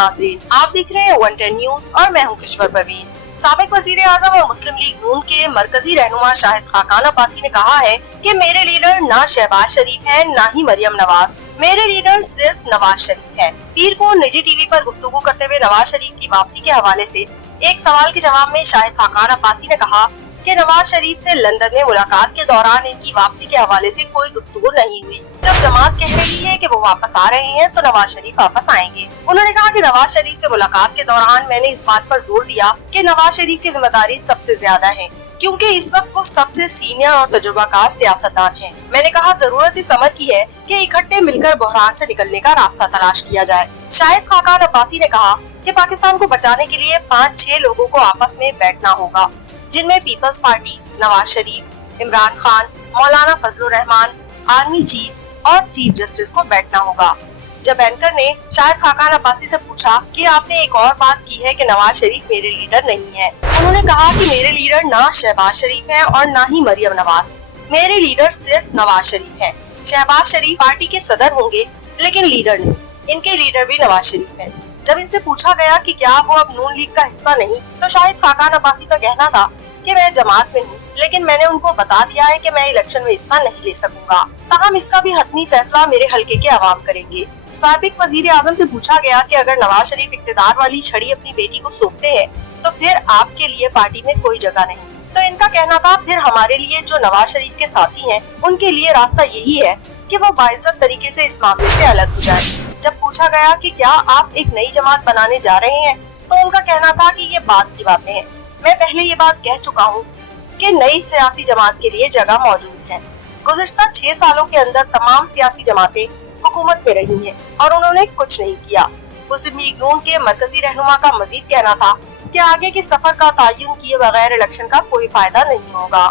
नाज़रीन, आप देख रहे हैं 110 न्यूज और मैं हूं किश्वर परवीन। साबिक वजीर आजम और मुस्लिम लीग नून के मरकजी रहनुमा शाहिद खाकान अब्बासी ने कहा है कि मेरे लीडर ना शहबाज शरीफ है ना ही मरियम नवाज, मेरे लीडर सिर्फ नवाज शरीफ है। पीर को निजी टीवी पर गुफ्तगू करते हुए नवाज शरीफ की वापसी के हवाले से एक सवाल के जवाब में शाहिद खाकान अब्बासी ने कहा कि नवाज शरीफ से लंदन में मुलाकात के दौरान इनकी वापसी के हवाले से कोई गुफ्तगू नहीं हुई। जब जमात कह रही है कि वो वापस आ रहे हैं तो नवाज शरीफ वापस आएंगे। उन्होंने कहा कि नवाज शरीफ से मुलाकात के दौरान मैंने इस बात पर जोर दिया कि नवाज शरीफ की जिम्मेदारी सबसे ज्यादा है, क्योंकि इस वक्त वो सबसे सीनियर और तजुर्बाकार सियासतदान हैं। मैंने कहा जरूरत इस अमर की है कि इकट्ठे मिलकर बहरान से निकलने का रास्ता तलाश किया जाए। शाहिद खाकान अब्बासी ने कहा कि पाकिस्तान को बचाने के लिए 5-6 लोगों को आपस में बैठना होगा, जिनमें पीपल्स पार्टी, नवाज शरीफ, इमरान खान, मौलाना फजलुर रहमान, आर्मी चीफ और चीफ जस्टिस को बैठना होगा। जब एंकर ने शाहिद खाकान अब्बासी से पूछा कि आपने एक और बात की है कि नवाज शरीफ मेरे लीडर नहीं है, उन्होंने कहा कि मेरे लीडर ना शहबाज शरीफ हैं और ना ही मरियम नवाज, मेरे लीडर सिर्फ नवाज शरीफ हैं। शहबाज शरीफ पार्टी के सदर होंगे लेकिन लीडर नहीं, इनके लीडर भी नवाज शरीफ हैं। जब इनसे पूछा गया कि क्या वो अब नून लीग का हिस्सा नहीं, तो शाहिद खाकान अब्बासी का कहना था कि मैं जमात में हूँ, लेकिन मैंने उनको बता दिया है कि मैं इलेक्शन में हिस्सा नहीं ले सकूंगा। ताहम इसका भी हतमी फैसला मेरे हलके के अवाम करेंगे। साबिक वजीर आजम से पूछा गया कि अगर नवाज शरीफ इक्तिदार वाली छड़ी अपनी बेटी को सौंपते हैं तो फिर आपके लिए पार्टी में कोई जगह नहीं, तो इनका कहना था फिर हमारे लिए जो नवाज शरीफ के साथी हैं उनके लिए रास्ता यही है कि वो बाइज्जत तरीके से इस मामले से अलग हो जाए। जब पूछा गया कि क्या आप एक नई जमात बनाने जा रहे हैं, तो उनका कहना था कि ये बात की बातें हैं, मैं पहले ये बात कह चुका हूँ कि नई सियासी जमात के लिए जगह मौजूद है। गुज़िश्ता 6 सालों के अंदर तमाम सियासी जमातें हुकूमत में रही हैं और उन्होंने कुछ नहीं किया। मुस्लिम लीग नून के मरकजी रहनुमा का मजीद कहना था कि आगे के सफर का तयन किए बगैर इलेक्शन का कोई फायदा नहीं होगा।